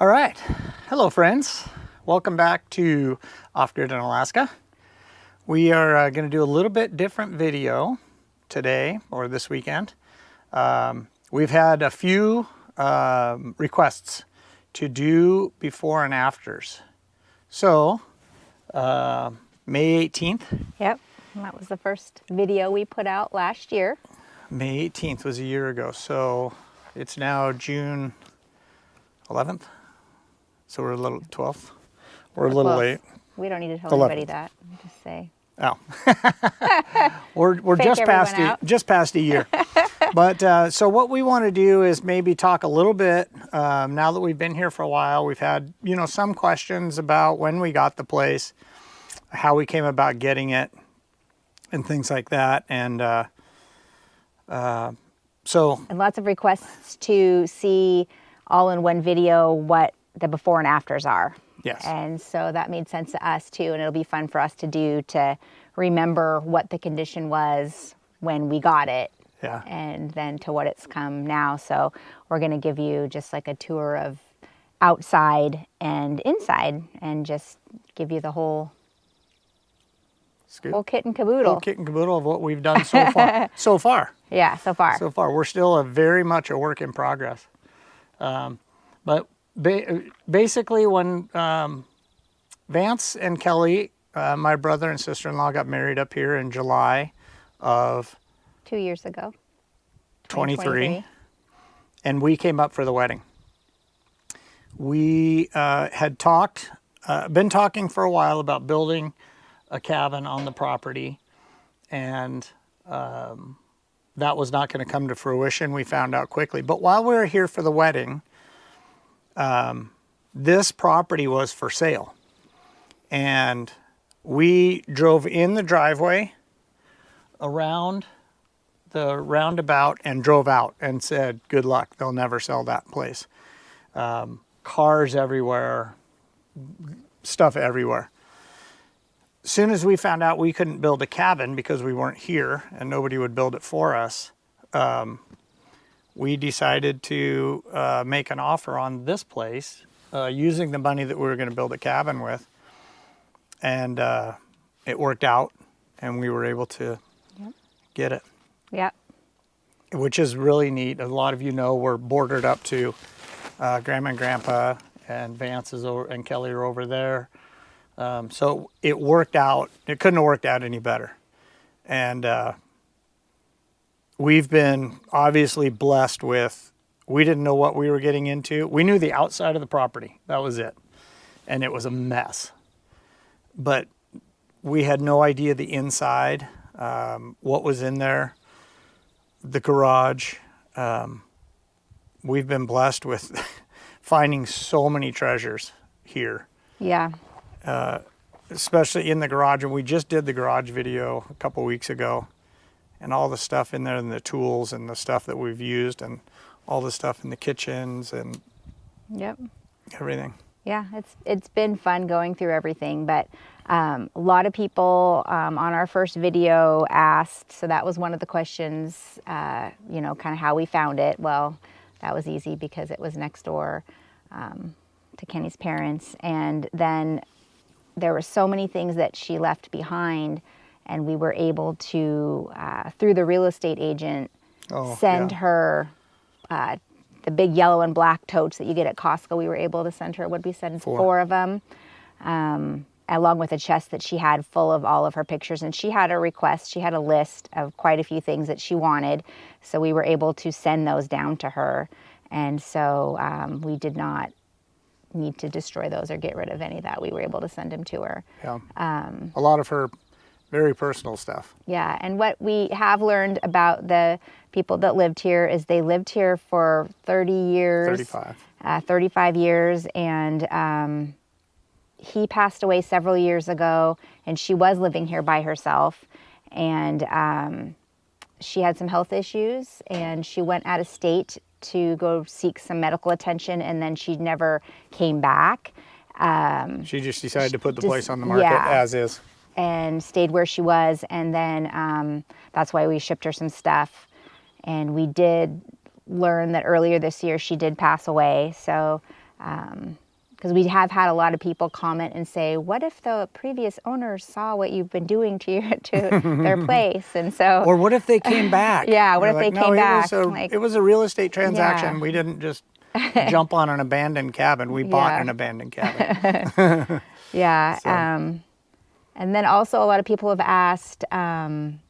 All right. Hello, friends. Welcome back to Off-Grid in Alaska. We are going to do a little bit different video today or this weekend. We've had a few requests to do before and afters. So, May 18th. Yep, and that was the first video we put out last year. May 18th was a year ago. So, it's now June 11th. So we're a little 12th. We're a little late. We don't need to tell 11th. anybody that. Just say. Oh, we're just past a year. But so what we want to do is maybe talk a little bit. Now that we've been here for a while, we've had some questions about when we got the place, how we came about getting it, and things like that. And and lots of requests to see all in one video what the before and afters are. Yes. And so that made sense to us too, and it'll be fun for us to do, to remember what the condition was when we got it. Yeah. And then to what it's come now. So we're going to give you just like a tour of outside and inside, and just give you the whole kit and caboodle. Whole kit and caboodle of what we've done so far. So far. Yeah, so far. So far. We're still very much a work in progress. But basically when Vance and Kelly, my brother and sister-in-law, got married up here in July of 2 years ago. 23. And we came up for the wedding. We had been talking for a while about building a cabin on the property, and that was not going to come to fruition. We found out quickly. But while we were here for the wedding, this property was for sale. And we drove in the driveway, around the roundabout, and drove out and said, good luck, they'll never sell that place. Cars everywhere, stuff everywhere. As soon as we found out we couldn't build a cabin because we weren't here and nobody would build it for us, we decided to make an offer on this place using the money that we were going to build a cabin with. And it worked out, and we were able to get it. Yep. Which is really neat. A lot of we're bordered up to Grandma and Grandpa, and Vance is over, and Kelly are over there. So it worked out. It couldn't have worked out any better. And we've been obviously blessed with, we didn't know what we were getting into. We knew the outside of the property. That was it. And it was a mess. But we had no idea the inside, what was in there, the garage. We've been blessed with finding so many treasures here. Yeah. Especially in the garage. And we just did the garage video a couple weeks ago. And all the stuff in there, and the tools and the stuff that we've used, and all the stuff in the kitchens and everything. Yeah, it's been fun going through everything, but a lot of people on our first video asked, so that was one of the questions, kind of how we found it. Well, that was easy because it was next door to Kenny's parents, and then there were so many things that she left behind. And we were able to, through the real estate agent, send her the big yellow and black totes that you get at Costco. We were able to send her, send four of them, along with a chest that she had full of all of her pictures. And she had a request. She had a list of quite a few things that she wanted. So we were able to send those down to her. And so we did not need to destroy those or get rid of any of that. We were able to send them to her. Yeah. A lot of her very personal stuff. Yeah, and what we have learned about the people that lived here is they lived here for 30 years. 35 years, and he passed away several years ago, and she was living here by herself, and she had some health issues, and she went out of state to go seek some medical attention, and then she never came back. She just decided to put the place on the market as is. And stayed where she was, and then that's why we shipped her some stuff. And we did learn that earlier this year she did pass away, so because we have had a lot of people comment and say, what if the previous owners saw what you've been doing to their place? And so, or what if they came back? yeah, what You're if like, they came back? It was a real estate transaction. Yeah. We didn't just jump on an abandoned cabin. We bought Yeah. an abandoned cabin. Yeah. So. And then also a lot of people have asked kind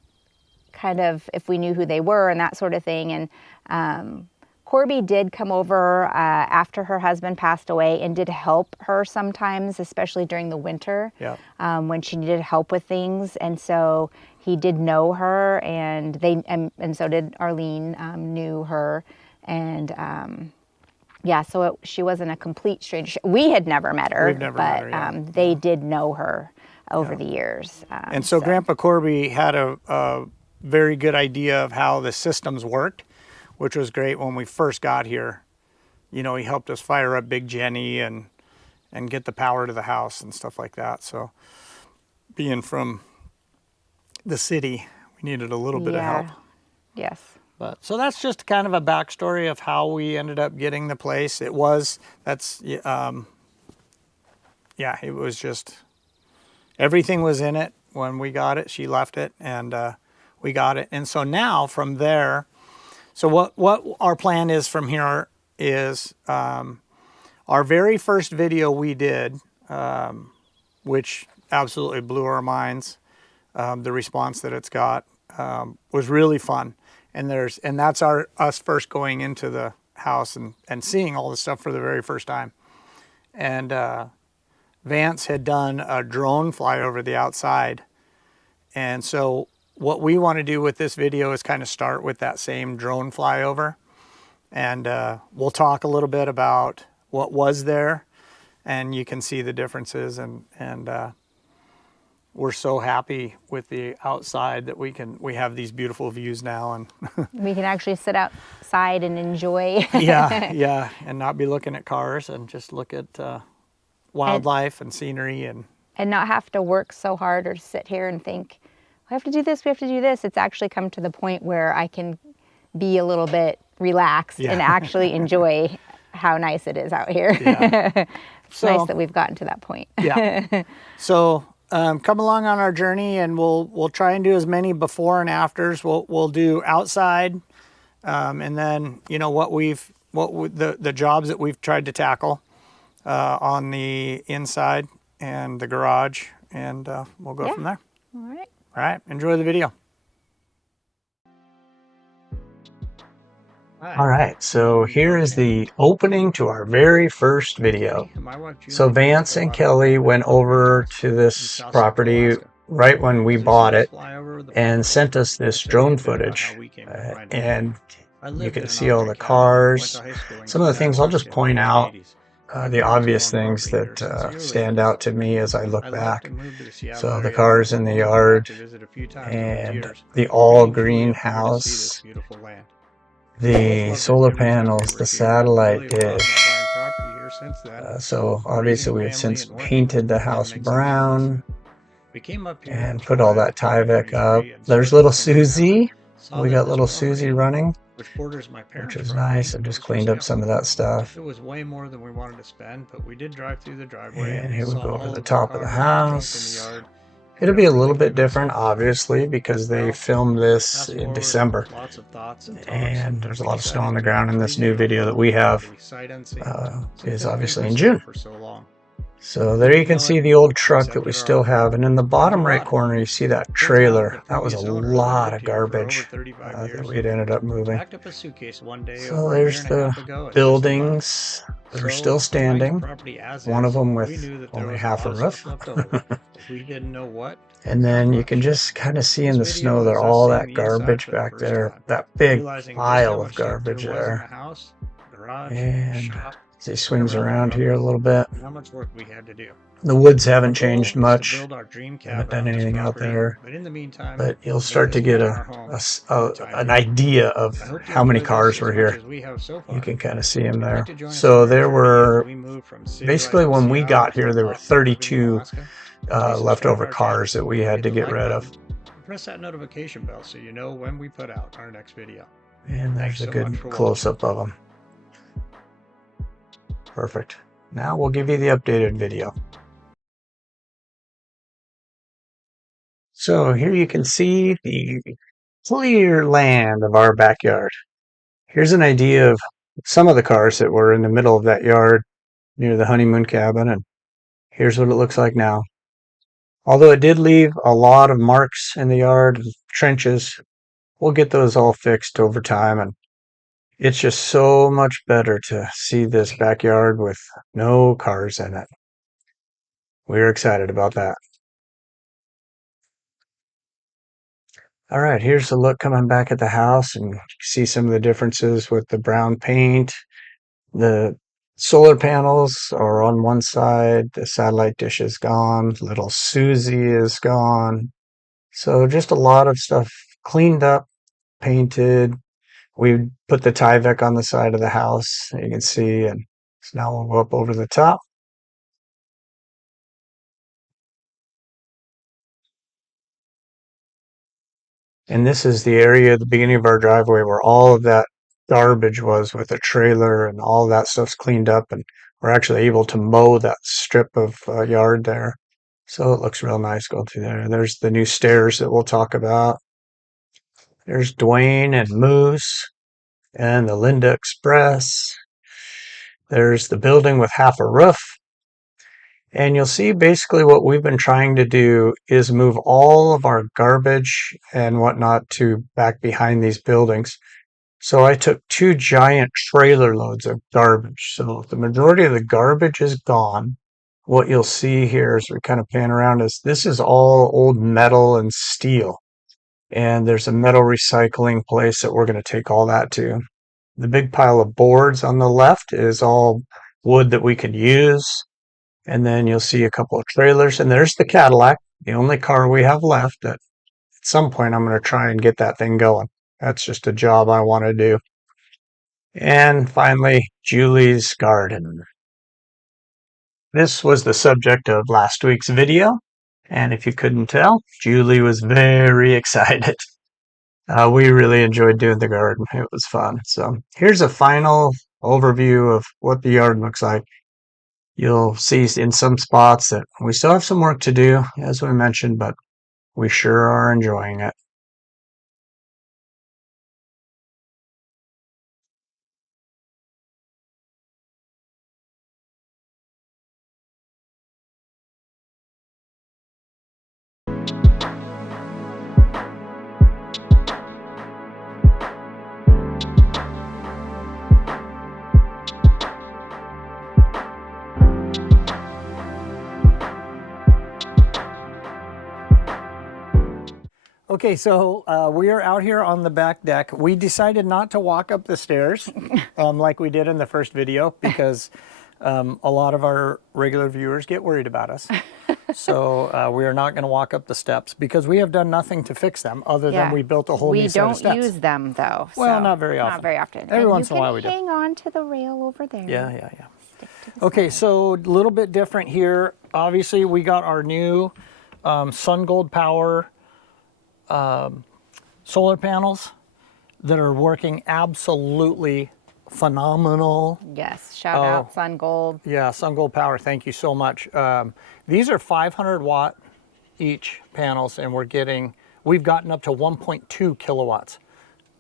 of if we knew who they were and that sort of thing. And Corby did come over after her husband passed away and did help her sometimes, especially during the winter, Yeah. when she needed help with things. And so he did know her, and so did Arlene, knew her. And yeah, so she wasn't a complete stranger. We had never met her, We've never met her, yeah. They did know her over the years. And so Grandpa Corby had a very good idea of how the systems worked, which was great when we first got here. You know, he helped us fire up Big Jenny and get the power to the house and stuff like that. So being from the city, we needed a little bit of help. Yes. But so that's just kind of a backstory of how we ended up getting the place. It was just everything was in it when we got it. She left it, and we got it. And so now from there, so what our plan is from here is our very first video we did, which absolutely blew our minds. The response that it's got was really fun. And that's us first going into the house and seeing all this stuff for the very first time. And Vance had done a drone fly over the outside. And so what we want to do with this video is kind of start with that same drone flyover. And we'll talk a little bit about what was there, and you can see the differences. And we're so happy with the outside that we have these beautiful views now, and we can actually sit outside and enjoy. yeah, and not be looking at cars and just look at wildlife and scenery and not have to work so hard or sit here and think, we have to do this, we have to do this. It's actually come to the point where I can be a little bit relaxed and actually enjoy how nice it is out here. Yeah. It's nice that we've gotten to that point. Yeah. So come along on our journey, and we'll try and do as many before and afters. We'll do outside, and then the jobs that we've tried to tackle on the inside and the garage, and we'll go from there. All right. All right. Enjoy the video. All right, so here is the opening to our very first video. So Vance and Kelly went over to this property right when we bought it and sent us this drone footage. And you can see all the cars. Some of the things I'll just point out, the obvious things that stand out to me as I look back. So the cars in the yard and the all green house. The solar panels, the satellite dish. So obviously we have since painted the house brown and put all that Tyvek up. There's little Susie. We got little Susie running, which is nice. I just cleaned up some of that stuff. It was way more than we wanted to spend, but we did drive through the driveway. And here we go over the top of the house. It'll be a little bit different, obviously, because they filmed this in December. And there's a lot of snow on the ground, and this new video that we have is obviously in June. So there you can see the old truck that we still have. And in the bottom right corner, you see that trailer. That was a lot of garbage that we had ended up moving. So there's the buildings that are still standing. One of them with only half a roof. And then you can just kind of see in the snow that all that garbage back there, that big pile of garbage there. And as he swings around here a little bit. The woods haven't changed much. Haven't done anything out there. But you'll start to get an idea of how many cars were here. You can kind of see them there. So there were, basically when we got here, there were 32 leftover cars that we had to get rid of. Press that notification bell so you know when we put out our next video. And there's a good close-up of them. Perfect. Now we'll give you the updated video. So here you can see the clear land of our backyard. Here's an idea of some of the cars that were in the middle of that yard near the honeymoon cabin, and here's what it looks like now. Although it did leave a lot of marks in the yard, trenches, we'll get those all fixed over time, and it's just so much better to see this backyard with no cars in it. We're excited about that. All right, here's the look coming back at the house, and you can see some of the differences with the brown paint. The solar panels are on one side, the satellite dish is gone, little Susie is gone. So just a lot of stuff cleaned up, painted. We put the Tyvek on the side of the house, you can see, and so now we'll go up over the top. And this is the area at the beginning of our driveway where all of that garbage was with the trailer, and all that stuff's cleaned up, and we're actually able to mow that strip of yard there. So it looks real nice going through there. There's the new stairs that we'll talk about. There's Dwayne and Moose and the Linda Express. There's the building with half a roof. And you'll see basically what we've been trying to do is move all of our garbage and whatnot to back behind these buildings. So I took 2 giant trailer loads of garbage. So the majority of the garbage is gone. What you'll see here as we kind of pan around is this is all old metal and steel. And there's a metal recycling place that we're going to take all that to. The big pile of boards on the left is all wood that we could use. And then you'll see a couple of trailers, and there's the Cadillac, the only car we have left that at some point I'm going to try and get that thing going. That's just a job I want to do. And finally, Julie's garden. This was the subject of last week's video, and if you couldn't tell, Julie was very excited. We really enjoyed doing the garden. It was fun. So here's a final overview of what the yard looks like. You'll see in some spots that we still have some work to do, as we mentioned, but we sure are enjoying it. Okay, so we are out here on the back deck. We decided not to walk up the stairs like we did in the first video because a lot of our regular viewers get worried about us. So we are not going to walk up the steps because we have done nothing to fix them other than we built a whole new set of steps. We don't use them though. Well, so not very often. Not very often. Every once in a while we do. Hang on to the rail over there. Yeah. Okay, so a little bit different here. Obviously, we got our new Sun Gold Power solar panels that are working absolutely phenomenal. Yes, shout out Sun Gold. Yeah, Sun Gold Power, thank you so much. These are 500 watt each panels, and we've gotten up to 1.2 kilowatts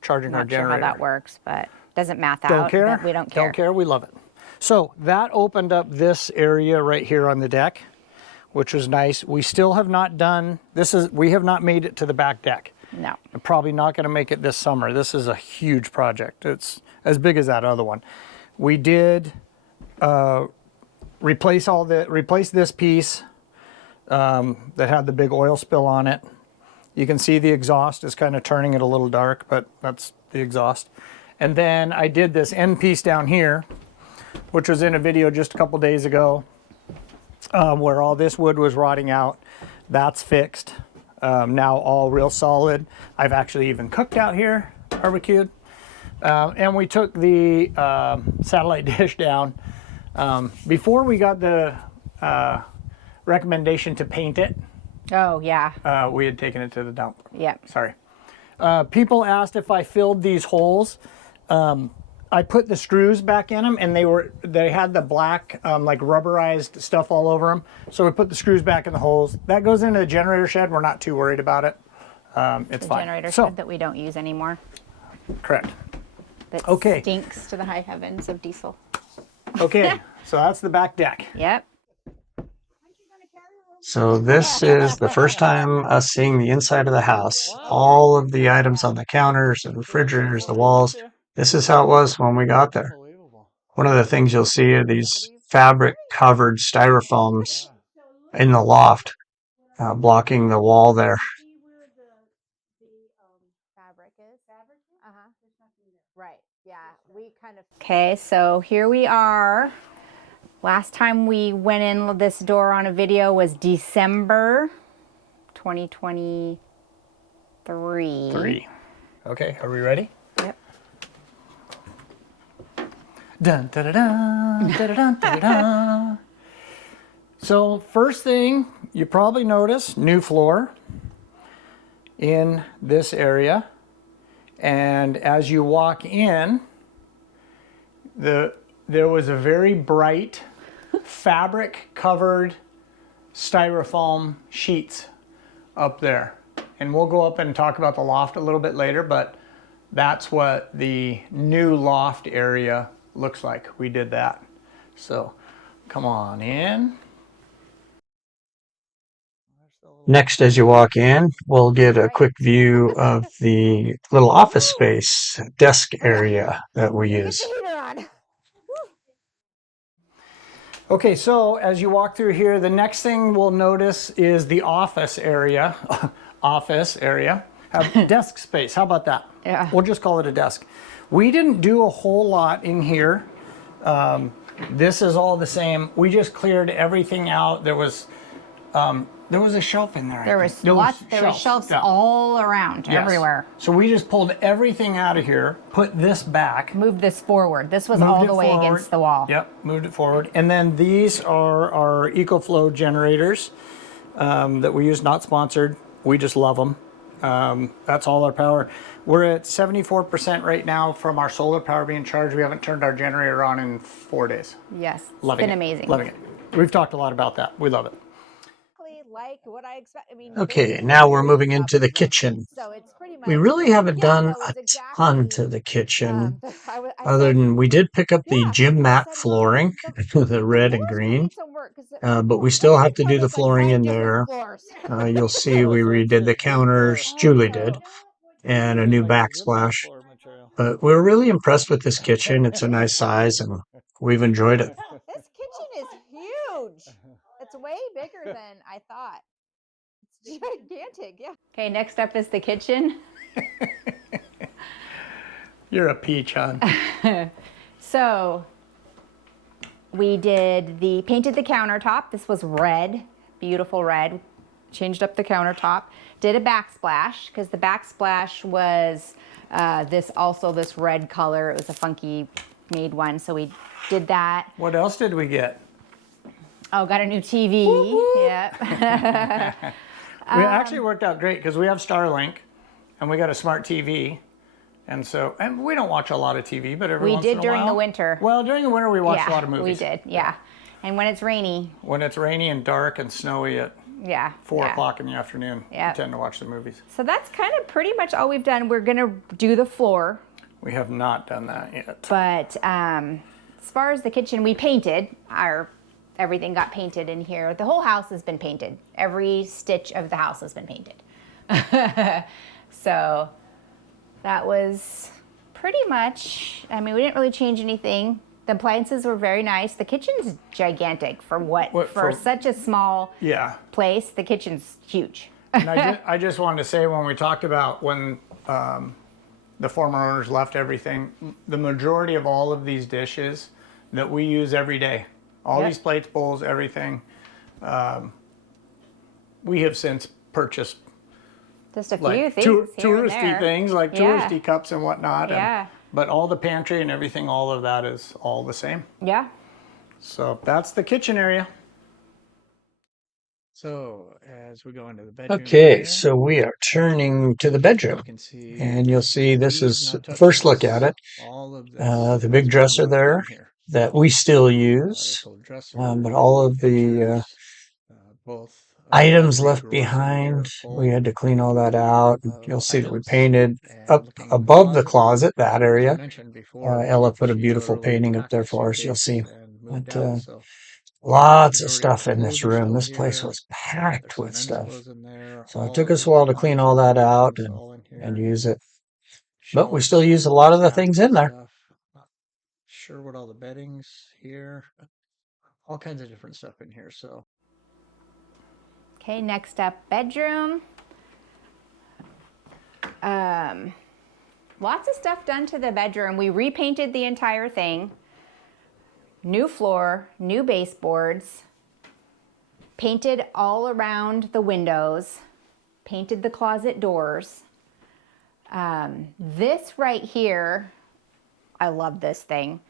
charging our generator. Not sure how that works, but doesn't math out. Don't care. But we don't care. Don't care, we love it. So that opened up this area right here on the deck, which was nice. We still have not done, we have not made it to the back deck. No. I'm probably not going to make it this summer. This is a huge project. It's as big as that other one. We did replace this piece that had the big oil spill on it. You can see the exhaust is kind of turning it a little dark, but that's the exhaust. And then I did this end piece down here, which was in a video just a couple days ago, where all this wood was rotting out. That's fixed. Now all real solid. I've actually even cooked out here, barbecued. And we took the satellite dish down. Before we got the recommendation to paint it. Oh, yeah. We had taken it to the dump. Yep. Sorry. People asked if I filled these holes. I put the screws back in them, and they had the black like rubberized stuff all over them. So we put the screws back in the holes. That goes into the generator shed. We're not too worried about it. It's The fine. generator So shed that we don't use anymore. correct. That Okay. stinks to the high heavens of diesel. Okay, so that's the back deck. Yep. So this is the first time us seeing the inside of the house. All of the items on the counters, the refrigerators, the walls. This is how it was when we got there. One of the things you'll see are these fabric covered styrofoams in the loft, blocking the wall there. Right. Yeah. We kind of. Okay, so here we are. Last time we went in this door on a video was December 2023. Okay, are we ready? Yep. Dun, da, da, da, da, da, da, da, da. So first thing you probably notice, new floor in this area. And as you walk in, there was a very bright fabric covered styrofoam sheets up there. And we'll go up and talk about the loft a little bit later, but that's what the new loft area looks like. We did that. So come on in. Next, as you walk in, we'll get a quick view of the little office space desk area that we use. Okay, so as you walk through here, the next thing we'll notice is the office area. Desk space, how about that? Yeah. We'll just call it a desk. We didn't do a whole lot in here. This is all the same. We just cleared everything out. There was a shelf in there. There was shelves all around, Yes. everywhere. So we just pulled everything out of here, put this back. Moved this forward. This was Moved all it the way forward. against the wall. Yep, moved it forward. And then these are our EcoFlow generators that we use, not sponsored. We just love them. That's all our power. We're at 74% right now from our solar power being charged. We haven't turned our generator on in 4 days. Yes, Loving it's been it. amazing. Loving it. We've talked a lot about that. We love it. Like what I expect. I mean, Okay, now we're moving into the kitchen. so it's pretty much. We really haven't done no, a it's ton exactly, to the kitchen. I Other said, than we did pick up the yeah, gym I mat said, well, flooring, the red and floors green, need some work, 'cause but we there's still so have many to do the cupboards on flooring 5 in different there. floors. You'll see we redid the counters, Julie did, and a new backsplash. But we're really impressed with this kitchen. It's a nice size and we've enjoyed it. This kitchen is huge. It's way bigger than I thought. It's gigantic, yeah. Okay, next up is the kitchen. You're a peach, hon. So we painted the countertop. This was red, beautiful red. Changed up the countertop. Did a backsplash because the backsplash was this red color. It was a funky made one, so we did that. What else did we get? Oh, got a new TV. Yeah. It actually worked out great because we have Starlink and we got a smart TV. And we don't watch a lot of TV, but every We once in a did during while. the winter. Well, during the winter we watched a lot of movies. We did, yeah. And when it's rainy. When it's rainy and dark and snowy at Yeah. 4 o'clock in the afternoon, Yeah. we tend to watch the movies. So that's kind of pretty much all we've done. We're gonna do the floor, We have not done that yet. but as far as the kitchen, we painted. Everything got painted in here. The whole house has been painted. Every stitch of the house has been painted. So that was pretty much, I mean, we didn't really change anything. The appliances were very nice. The kitchen's gigantic for for such a small place. The kitchen's huge. And I just wanted to say when we talked about when the former owners left everything, the majority of all of these dishes that we use every day, all these plates, bowls, everything, we have since purchased Just a few like things here and touristy there. things like touristy cups and whatnot. Yeah. But all the pantry and everything, all of that is all the same. Yeah. So that's the kitchen area. So as we go into the bedroom Okay, here, so we are turning to the bedroom, you can see and you'll see this we've is not the touched first look at this. it. All of this The has big been dresser moved there in here. that we still This use, little dresser, but all of the pictures, all items three left drawers in here behind, are we full had to clean all that out. of You'll see that we items. painted up And looking in the above the closet, closet, that as I area. mentioned before, Ella put a she beautiful literally painting up packed there a for us, you'll see. suitcase and moved But out. So lots of majority of the stuff in this clothes are room. still This place here. was packed There's some with men's stuff. clothes in there. So it All took of us a this while to clean all household that out items all in and here. use it. But we still Shelves use a lot of the stacked things with in there. stuff. Not sure what all the bedding's here. All kinds of different stuff in here. So Okay, next up, bedroom. Lots of stuff done to the bedroom. We repainted the entire thing. New floor, new baseboards, painted all around the windows, painted the closet doors. This right here, I love this thing.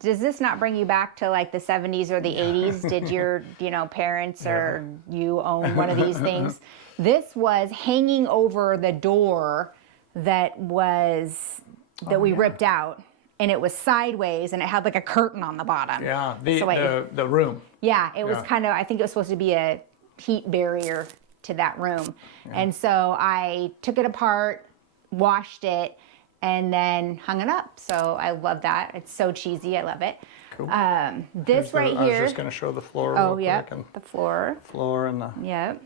Does this not bring you back to like the 70s or the 80s? Did your, parents or you own one of these things? This was hanging over the door that we ripped out, and it was sideways, and it had like a curtain on the bottom. Yeah, So the room. yeah, it was Yeah. kind of, I think it was supposed to be a heat barrier to that room. And so I took it apart, washed it, and then hung it up. So I love that. It's so cheesy. I love it. Cool. This right I was here. just going to show the floor Oh, real yeah, quick. And the floor. floor and the Yep.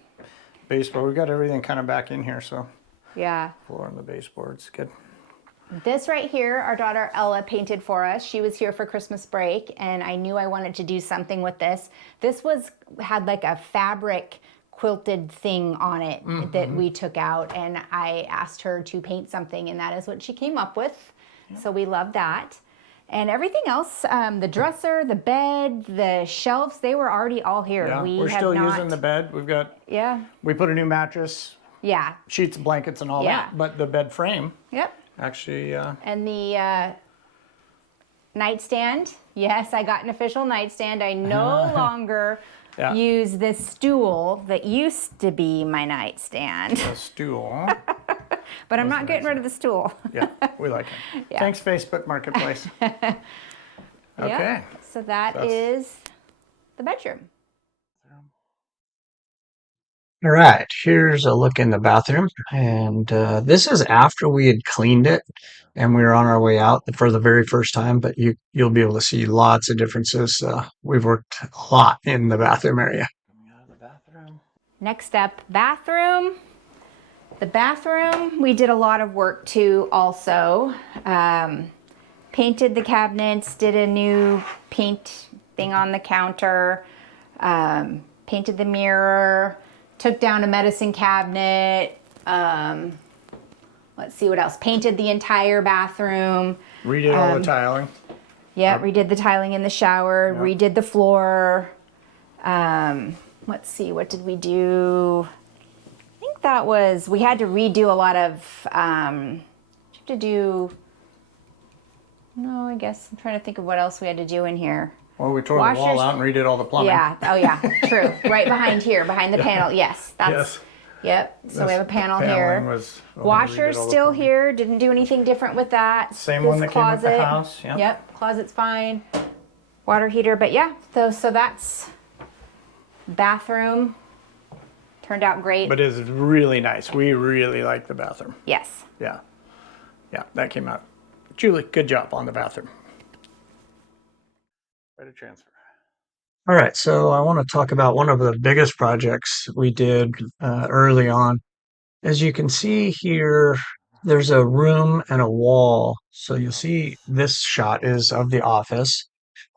baseboard. We got everything kind of back in here, so Yeah. floor and the baseboard's good. This right here, our daughter Ella painted for us. She was here for Christmas break, and I knew I wanted to do something with this. This had like a fabric quilted thing on it that we took out, and I asked her to paint something, and that is what she came up with. So we love that. And everything else, the dresser, the bed, the shelves, they were already all here. Yeah, We we're have still not, using the bed. Yeah, We put a new mattress, yeah, sheets and blankets and all Yeah. that, but the bed frame yep. actually, And the nightstand. Yes, I got an official nightstand. I no longer Yeah. use this stool that used to be my nightstand. a stool. But I'm not getting rid of the stool. Yeah, we like it. Yeah. Thanks, Facebook Marketplace. Okay. Yep. So that That's- is the bedroom. All right, here's a look in the bathroom. And this is after we had cleaned it and we were on our way out for the very first time, but you'll be able to see lots of differences. We've worked a lot in the bathroom area. Coming out of the bathroom. Next up, bathroom. The bathroom, we did a lot of work to also. Painted the cabinets, did a new paint thing on the counter, painted the mirror, took down a medicine cabinet. Let's see what else. Painted the entire bathroom. Redid all the tiling. Yeah, redid the tiling in the shower, redid the floor. Let's see, what did we do? I think that was, we had to redo a lot of, no, I guess I'm trying to think of what else we had to do in here. Well, we tore the Washers- wall out and redid all the plumbing. Yeah, oh yeah, true. Right behind here, behind the panel, yes. That's, Yes. Yep, so we have a panel Paneling here. was, well, we redid Washer's all the still plumbing. here, didn't do anything different with that. Same This one that came with the closet, house. Yeah. Yep, closet's fine. Water heater, but yeah, so that's bathroom. Turned out great. But it's really nice. We really like the bathroom. Yes. Yeah. Yeah, that came out. Julie, good job on the bathroom. Ready to transfer. All right, so I want to talk about one of the biggest projects we did early on. As you can see here, there's a room and a wall. So you'll see this shot is of the office.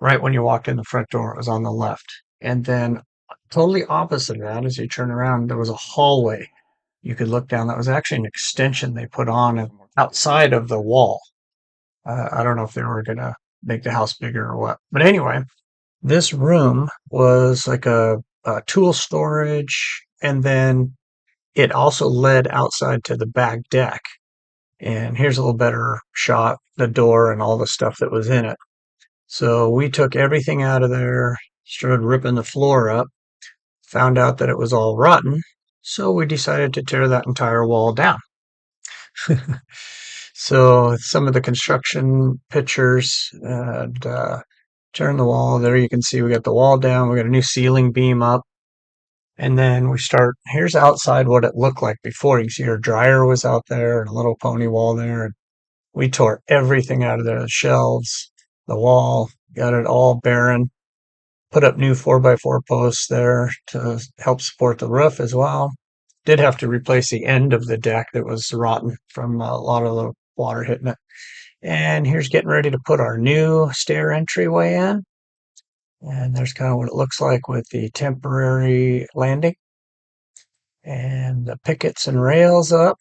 Right when you walked in the front door, it was on the left. And then totally opposite of that, as you turn around, there was a hallway. You could look down. That was actually an extension they put on outside of the wall. I don't know if they were going to make the house bigger or what. But anyway, this room was like a tool storage, and then it also led outside to the back deck. And here's a little better shot, the door and all the stuff that was in it. So we took everything out of there, started ripping the floor up, found out that it was all rotten, so we decided to tear that entire wall down. So some of the construction pictures and tearing the wall, there you can see we got the wall down, we got a new ceiling beam up, and then we start, here's outside what it looked like before. You can see our dryer was out there and a little pony wall there. And we tore everything out of there, the shelves, the wall, got it all barren. Put up new 4x4 posts there to help support the roof as well. Did have to replace the end of the deck that was rotten from a lot of the water hitting it. And here's getting ready to put our new stair entryway in. And there's kind of what it looks like with the temporary landing. And the pickets and rails up.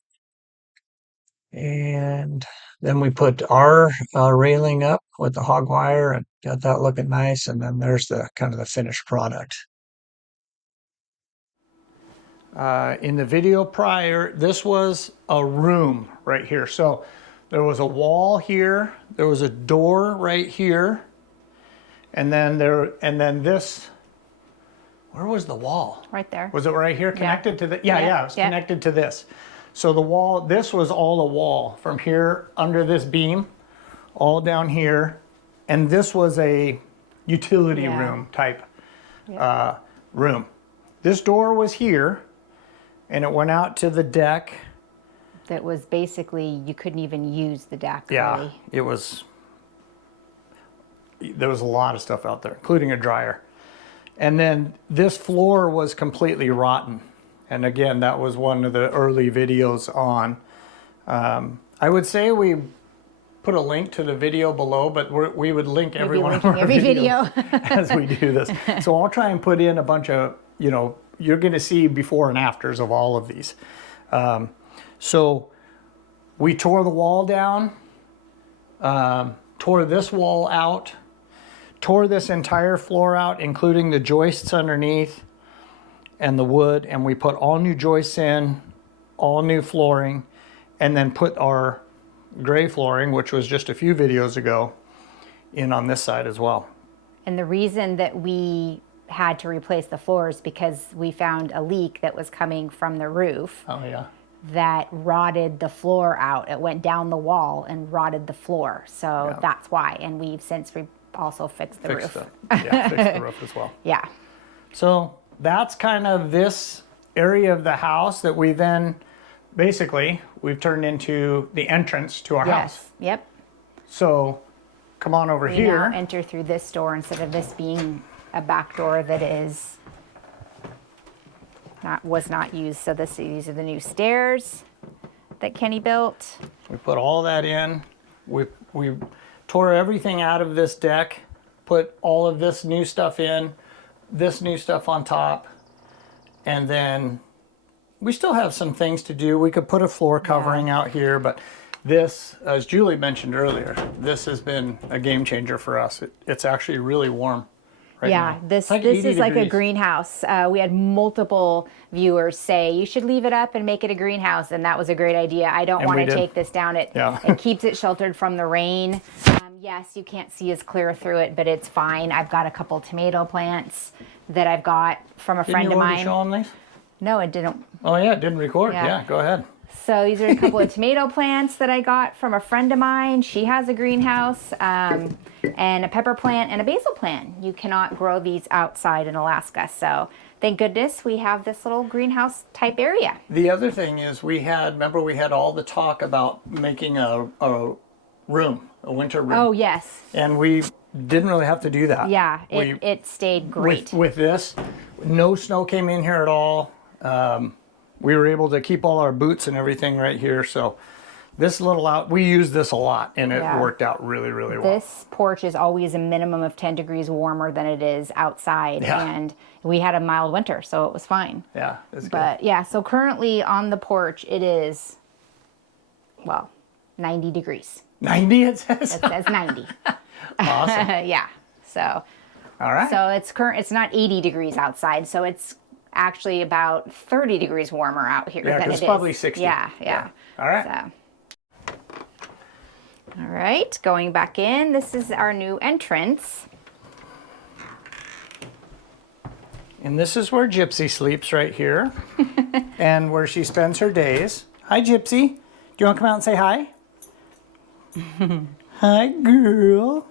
And then we put our railing up with the hog wire and got that looking nice. And then there's the kind of the finished product. In the video prior, this was a room right here. So there was a wall here, there was a door right here, and then this. Where was the wall? Right there. Was it right here connected to the? Yeah, Yeah, it was yeah. connected to this. So the wall, this was all a wall from here under this beam, all down here, and this was a utility Yeah. room type room. This door was here, and it went out to the deck. That was basically, you couldn't even use the deck, Yeah, really. it was. There was a lot of stuff out there, including a dryer. And then this floor was completely rotten. And again, that was one of the early videos on. I would say we put a link to the video below, but we would link every one of our every videos video. as we do this. So I'll try and put in a bunch of, you're going to see before and afters of all of these. So we tore the wall down, tore this wall out, tore this entire floor out, including the joists underneath and the wood, and we put all new joists in, all new flooring, and then put our gray flooring, which was just a few videos ago, in on this side as well. And the reason that we had to replace the floors because we found a leak that was coming from the roof Oh yeah. that rotted the floor out. It went down the wall and rotted the floor. So that's why. And we've since also fixed the roof. Fixed the roof as well. Yeah. So that's kind of this area of the house that we then, basically, we've turned into the entrance to our house. Yep. So come on over We here. now enter through this door instead of this being a back door that was not used. So these are the new stairs that Kenny built. We put all that in. We tore everything out of this deck, put all of this new stuff in, this new stuff on top, and then we still have some things to do. We could put a floor covering out here, but this, as Julie mentioned earlier, this has been a game changer for us. It's actually really warm right now. This It's like this 80 is like a degrees. greenhouse. We had multiple viewers say you should leave it up and make it a greenhouse, and that was a great idea. I don't And want we to did. take this down. It keeps it sheltered from the rain. Yes, you can't see as clear through it, but it's fine. I've got a couple tomato plants that I've got from a friend Didn't of you want to mine. show them these? No, it didn't. Oh yeah, it didn't record. Yeah. Yeah, go ahead. So these are a couple of tomato plants that I got from a friend of mine. She has a greenhouse, and a pepper plant and a basil plant. You cannot grow these outside in Alaska. So thank goodness we have this little greenhouse type area. The other thing is remember we had all the talk about making a room, a winter room. Oh, yes. And we didn't really have to do that. Yeah, We- it stayed great. With this, no snow came in here at all. We were able to keep all our boots and everything right here. So this we used this a lot, and it Yeah. worked out really, really well. This porch is always a minimum of 10 degrees warmer than it is outside. Yeah. And we had a mild winter, so it was fine. Yeah, it's good. But yeah, so currently on the porch, it is, 90 degrees. 90 it says? It says 90. Awesome. Yeah. So All right. it's not 80 degrees outside, so it's actually about 30 degrees warmer out here Yeah, than 'cause it it's is. probably 60. Yeah. All right. So. All right, going back in. This is our new entrance. And this is where Gypsy sleeps right here. And where she spends her days. Hi, Gypsy. Do you want to come out and say hi? Hi, girl.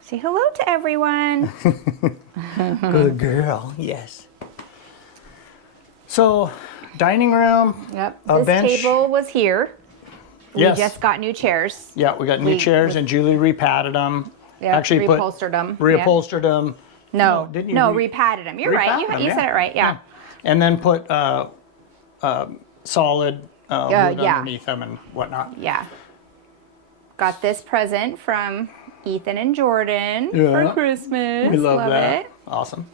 Say hello to everyone. Good girl, yes. So, dining room. Yep. A This bench. table was here. Yes. We just got new chairs. Yeah, we got new chairs and Julie repatted them. Yeah, Actually reupholstered them. Reupholstered them. No, didn't you? no, repatted them. You're right. Repatted You them, said it right. Yeah. And then put solid wood yeah. underneath them and whatnot. Yeah. Got this present from Ethan and Jordan Yeah. for Christmas. We love that. it. Awesome.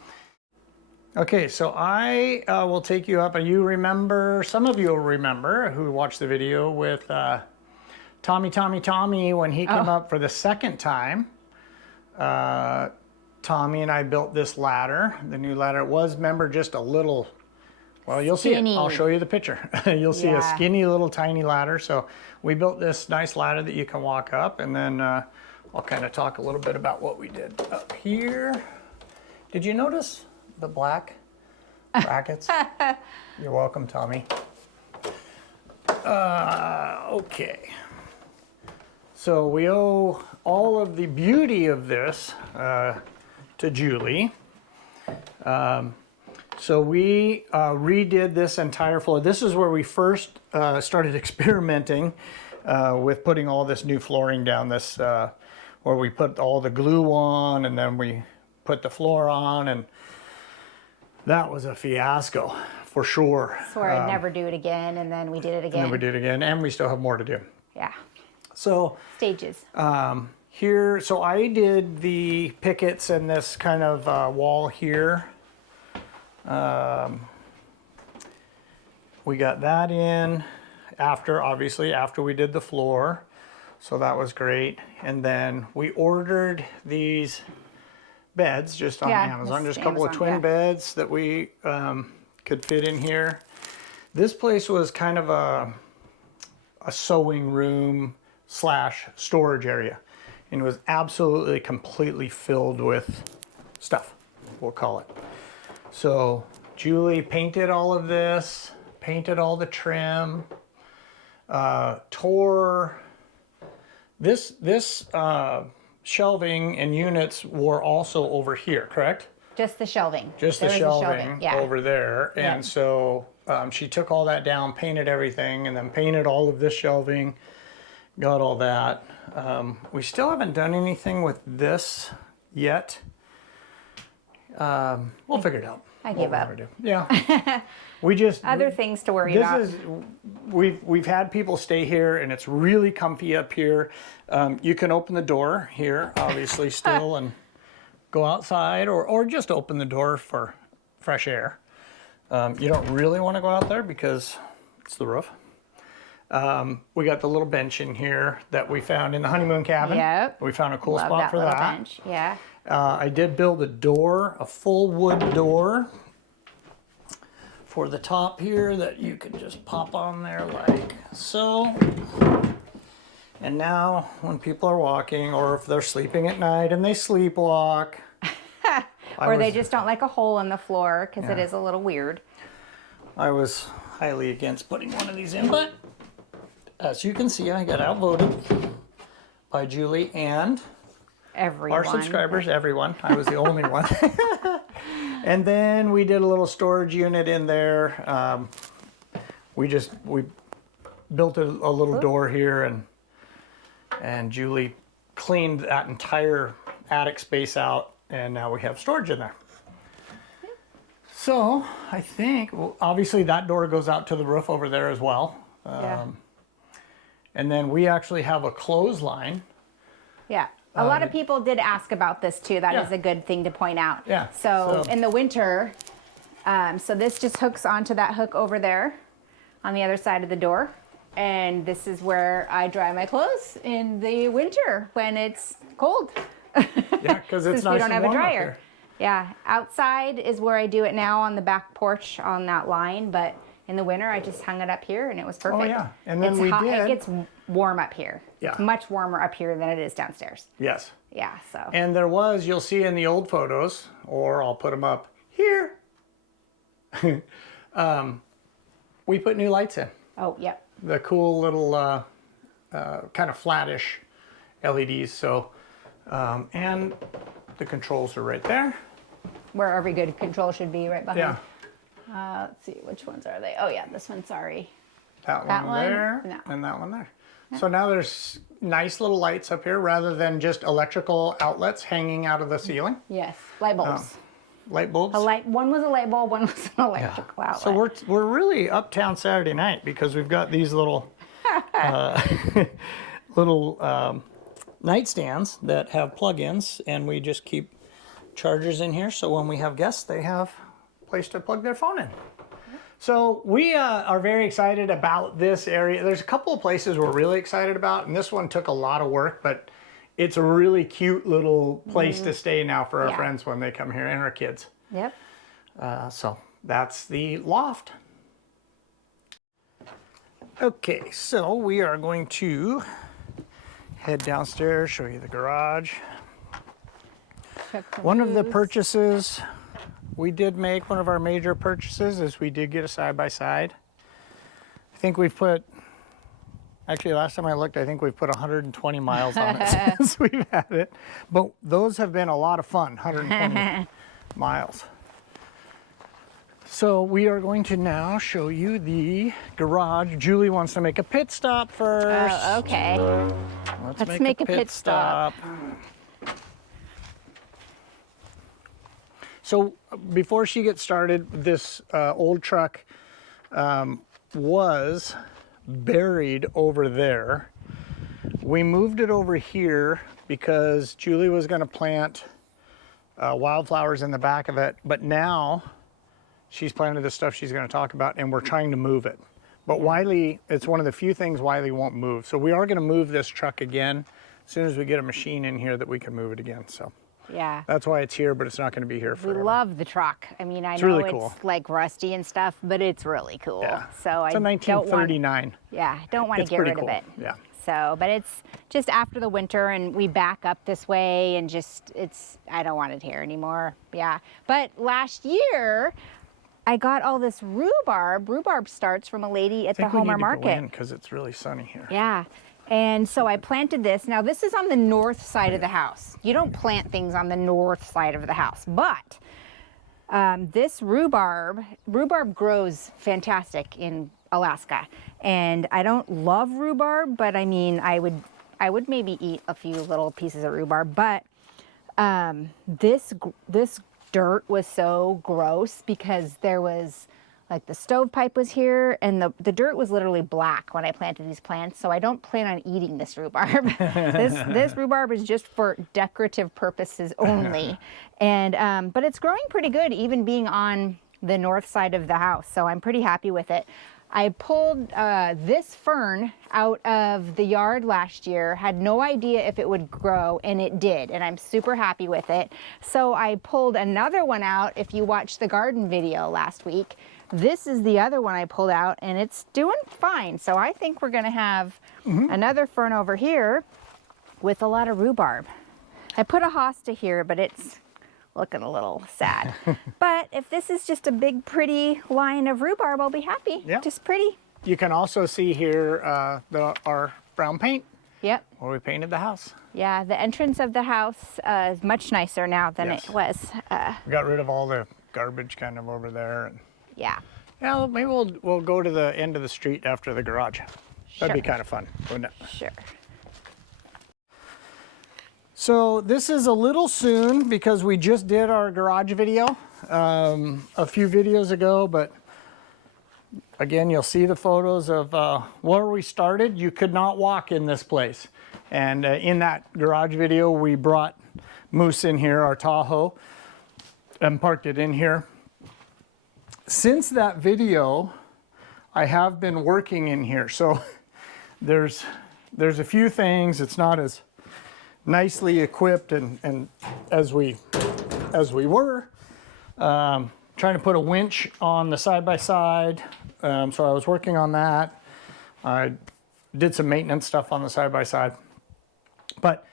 Okay, so I will take you up, and you remember, some of you will remember who watched the video with Tommy when he came up for the second time. Tommy and I built this ladder, the new ladder. It was, remember, just a little, well, you'll see it. I'll show you the picture. You'll see a skinny little tiny ladder. So we built this nice ladder that you can walk up, and then I'll kind of talk a little bit about what we did up here. Did you notice the black brackets? You're welcome, Tommy. Okay. So we owe all of the beauty of this to Julie. So we redid this entire floor. This is where we first started experimenting with putting all this new flooring down. This where we put all the glue on, and then we put the floor on, and that was a fiasco for sure. Swore I'd never do it again, and then we did it again. And then we did it again, and we still have more to do. Yeah. So Stages. here, so I did the pickets and this kind of wall here. We got that in obviously after we did the floor. So that was great. And then we ordered these beds just on Amazon. Just a couple of twin beds that we could fit in here. This place was kind of a sewing room / storage area. And it was absolutely completely filled with stuff, we'll call it. So Julie painted all of this, painted all the trim, tore this shelving and units were also over here, correct? Just the shelving. Just the shelving over there. And so she took all that down, painted everything, and then painted all of this shelving, got all that. We still haven't done anything with this yet. We'll figure it out. I give up. Yeah. We just Other things to worry about. We've had people stay here, and it's really comfy up here. You can open the door here, obviously, still, and go outside, or just open the door for fresh air. You don't really want to go out there because it's the roof. We got the little bench in here that we found in the honeymoon cabin. Yep. We found a cool Love spot that for little that. bench. Yeah. I did build a door, a full wood door for the top here that you can just pop on there like so. And now when people are walking, or if they're sleeping at night and they sleepwalk, Or they just don't like a hole in the floor because it is a little weird. I was highly against putting one of these in, but as you can see, I got outvoted by Julie and Everyone. our subscribers, everyone. I was the only one. And then we did a little storage unit in there. We built a little door here, and Julie cleaned that entire attic space out, and now we have storage in there. So I think, well, obviously that door goes out to the roof over there as well. And then we actually have a clothesline. Yeah. A lot of people did ask about this too. That is a good thing to point out. Yeah. So in the winter, so this just hooks onto that hook over there on the other side of the door. And this is where I dry my clothes in the winter when it's cold. Yeah, because it's Since nice we don't and have a warm up dryer. here. Yeah. Outside is where I do it now on the back porch on that line. But in the winter, I just hung it up here and it was perfect. Oh yeah, and then It's we hot. did. It gets warm up here. Yeah. It's much warmer up here than it is downstairs. Yes. Yeah, so. And there was, you'll see in the old photos, or I'll put them up here, we put new lights in. Oh, yep. The cool little kind of flattish LEDs. So, and the controls are right there. Where every good control should be, right behind. Yeah. Let's see, which ones are they? Oh yeah, this one, sorry. That That one one? there, No. and that one there. So now there's nice little lights up here rather than just electrical outlets hanging out of the ceiling. Yes, light bulbs. Light bulbs. One was a light bulb, one was an electrical outlet. So we're really uptown Saturday night because we've got these little nightstands that have plug-ins, and we just keep chargers in here. So when we have guests, they have a place to plug their phone in. So we are very excited about this area. There's a couple of places we're really excited about, and this one took a lot of work, but it's a really cute little place to stay now for our friends when they come here, and our kids. Yep. So that's the loft. Okay, so we are going to head downstairs, show you the garage. Check the One of the views. purchases we did make, one of our major purchases, is we did get a side-by-side. I think we've put, actually last time I looked, I think we've put 120 miles on it since we've had it. But those have been a lot of fun, 120 miles. So we are going to now show you the garage. Julie wants to make a pit stop first. Oh, okay. Let's make a pit stop. So before she gets started, this old truck was buried over there. We moved it over here because Julie was going to plant wildflowers in the back of it, but now she's planted the stuff she's going to talk about, and we're trying to move it. But Wiley, it's one of the few things Wiley won't move. So we are going to move this truck again as soon as we get a machine in here that we can move it again. So Yeah. that's why it's here, but it's not going to be here We forever. love the truck. I mean, I know really it's cool. like rusty and stuff, but it's really cool. Yeah. So It's a I don't want, 1939. don't want to It's get pretty rid cool. of it. Yeah. So, but it's just after the winter and we back up this way and just, I don't want it here anymore. Yeah. But last year, I got all this rhubarb. Rhubarb starts from a lady at the Homer Market. Because it's really sunny here. Yeah. And so I planted this. Now this is on the north side of the house. You don't plant things on the north side of the house, but this rhubarb grows fantastic in Alaska. And I don't love rhubarb, but I mean, I would maybe eat a few little pieces of rhubarb, but this dirt was so gross because there was like the stovepipe was here and the dirt was literally black when I planted these plants. So I don't plan on eating this rhubarb. this rhubarb is just for decorative purposes only. And, but it's growing pretty good, even being on the north side of the house. So I'm pretty happy with it. I pulled this fern out of the yard last year, had no idea if it would grow, and it did, and I'm super happy with it. So I pulled another one out. If you watched the garden video last week, this is the other one I pulled out, and it's doing fine. So I think we're gonna have another fern over here with a lot of rhubarb. I put a hosta here, but it's looking a little sad. But if this is just a big pretty line of rhubarb, I'll be happy. Yeah. Just pretty. You can also see here our brown paint Yep. where we painted the house. Yeah, the entrance of the house is much nicer now than Yes. it was. We got rid of all the garbage kind of over there. And Yeah. yeah, well, maybe we'll go to the end of the street after the garage. That'd be Sure. kind of fun, wouldn't it? Sure. So this is a little soon because we just did our garage video a few videos ago, but again, you'll see the photos of where we started. You could not walk in this place. And in that garage video, we brought Moose in here, our Tahoe, and parked it in here. Since that video, I have been working in here. So there's a few things. It's not as nicely equipped and as we were. Trying to put a winch on the side-by-side. So I was working on that. I did some maintenance stuff on the side-by-side. But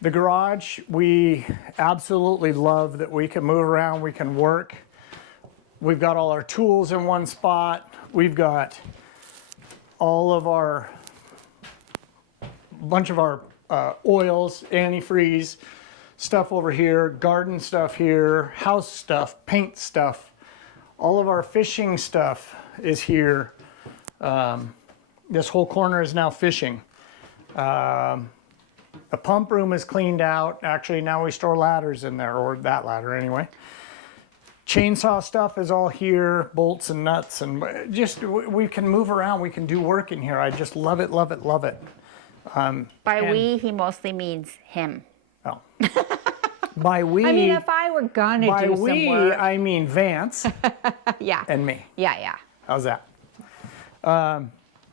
the garage, we absolutely love that we can move around, we can work. we've got all our tools in one spot. We've got all of our, bunch of our oils, antifreeze stuff over here, garden stuff here, house stuff, paint stuff. All of our fishing stuff is here. This whole corner is now fishing. The pump room is cleaned out. Actually, now we store ladders in there, or that ladder anyway. Chainsaw stuff is all here, bolts and nuts, and just we can move around. We can do work in here. I just love it, love it, love it. By we, he mostly means him. Oh. By we, I mean, if I were gonna by do some we, work. I mean Vance Yeah. and me. Yeah. How's that?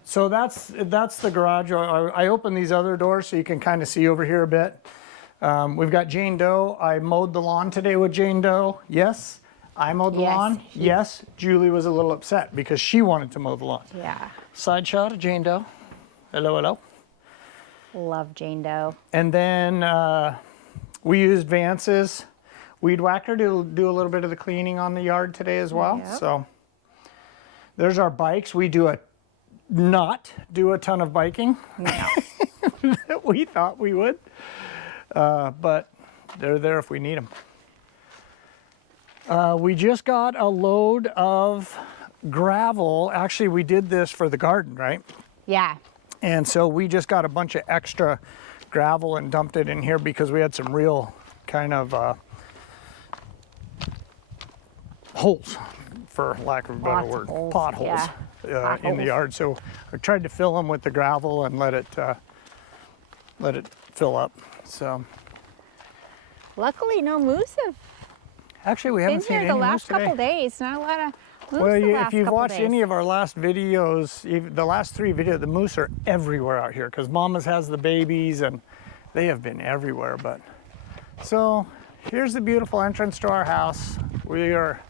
So that's the garage. I opened these other doors so you can kind of see over here a bit. We've got Jane Doe. I mowed the lawn today with Jane Doe. Yes. I mowed the Yes, lawn. Yes. Julie was a little upset because she wanted to mow the lawn. Yeah. Side shot of Jane Doe. Hello, hello. Love Jane Doe. And then we used Vance's weed whacker to do a little bit of the cleaning on the yard today as well. Yep. So there's our bikes. We not do a ton of biking. No. We thought we would, but they're there if we need them. We just got a load of gravel. Actually, we did this for the garden, right? Yeah. And so we just got a bunch of extra gravel and dumped it in here because we had some real kind of holes, for lack of a better Lots of word, holes, potholes yeah. in the yard. So I tried to fill them with the gravel and let it fill up. So Luckily, no moose have actually, we been haven't seen here any the moose last today. couple days. Not a lot of moose Well, the last if you've couple watched days. any of our last videos, the last 3 videos, the moose are everywhere out here because Mama's has the babies and they have been everywhere. But so here's the beautiful entrance to our house. We are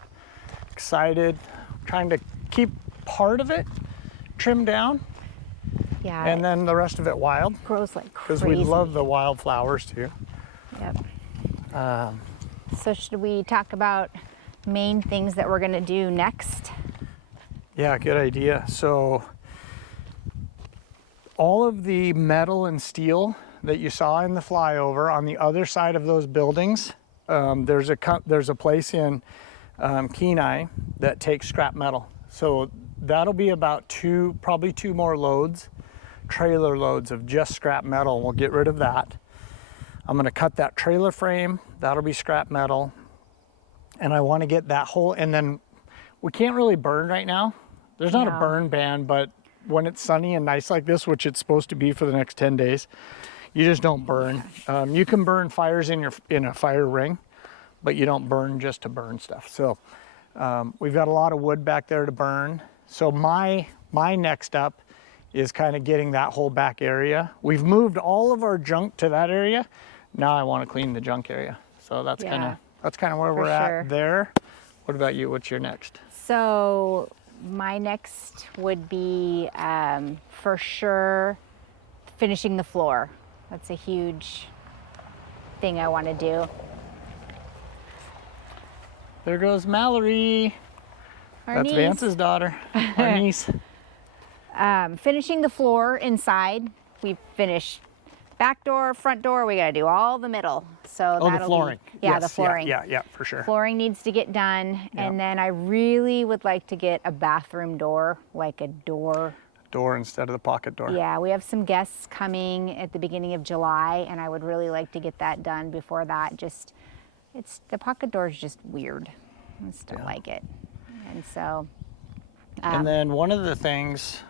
excited, trying to keep part of it trimmed down Yeah. and then the rest of it wild it grows like because crazy. we love the wildflowers too. Yep. So should we talk about main things that we're gonna do next? Yeah, good idea. So all of the metal and steel that you saw in the flyover on the other side of those buildings, there's a place in Kenai that takes scrap metal. So that'll be about probably two more loads, trailer loads of just scrap metal. We'll get rid of that. I'm gonna cut that trailer frame. That'll be scrap metal. And I wanna get that whole, and then we can't really burn right now. There's not a No. burn ban, but when it's sunny and nice like this, which it's supposed to be for the next 10 days, you just don't burn. You can burn fires in a fire ring, but you don't burn just to burn stuff. So we've got a lot of wood back there to burn. So my next up is kind of getting that whole back area. We've moved all of our junk to that area. Now I want to clean the junk area. So that's Yeah. kind of where For we're sure. at there. What about you? What's your next? So my next would be for sure finishing the floor. That's a huge thing I want to do. There goes Mallory. Our That's niece. Vance's daughter, our niece. Finishing the floor inside. We've finished back door, front door. We got to do all the middle. So Oh, the that'll flooring. Be, yeah, Yes, the flooring. Yeah, for sure. Flooring needs to get done, and then I really would like to get a bathroom door, like a door. Door instead of the pocket door. Yeah, we have some guests coming at the beginning of July, and I would really like to get that done before that. The pocket door is just weird. I just don't like it, and so. And then one of the things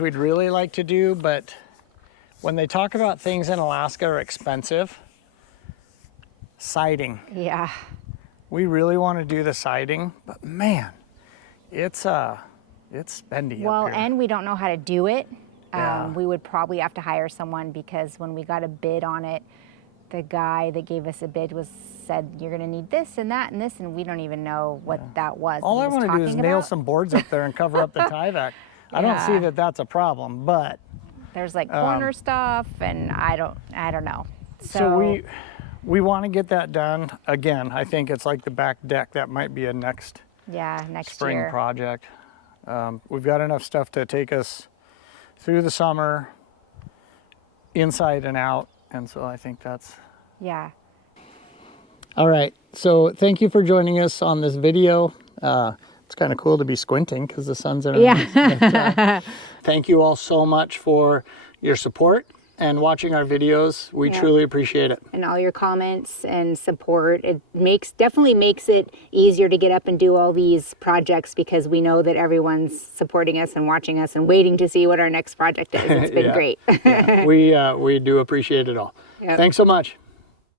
we'd really like to do, but when they talk about things in Alaska are expensive, siding. Yeah. We really want to do the siding, but man, it's spendy Well, up here. and we don't know how to do it. Yeah. We would probably have to hire someone because when we got a bid on it, the guy that gave us a bid said you're going to need this and that and this, and we don't even know what that was. All he I was want to do is talking nail about. some boards up there and cover up the Tyvek. I don't see Yeah. that that's a problem, but There's like corner stuff, and I don't know. so we want to get that done. Again, I think it's like the back deck. That might be a next Yeah, next spring year. project. We've got enough stuff to take us through the summer, inside and out. And so I think that's... Yeah. All right. So thank you for joining us on this video. It's kind of cool to be squinting because the sun's in our eyes. Yeah. But, thank you all so much for your support and watching our videos. We truly appreciate it. And all your comments and support. It definitely makes it easier to get up and do all these projects because we know that everyone's supporting us and watching us and waiting to see what our next project is. It's been great. We do appreciate it all. Yep. Thanks so much.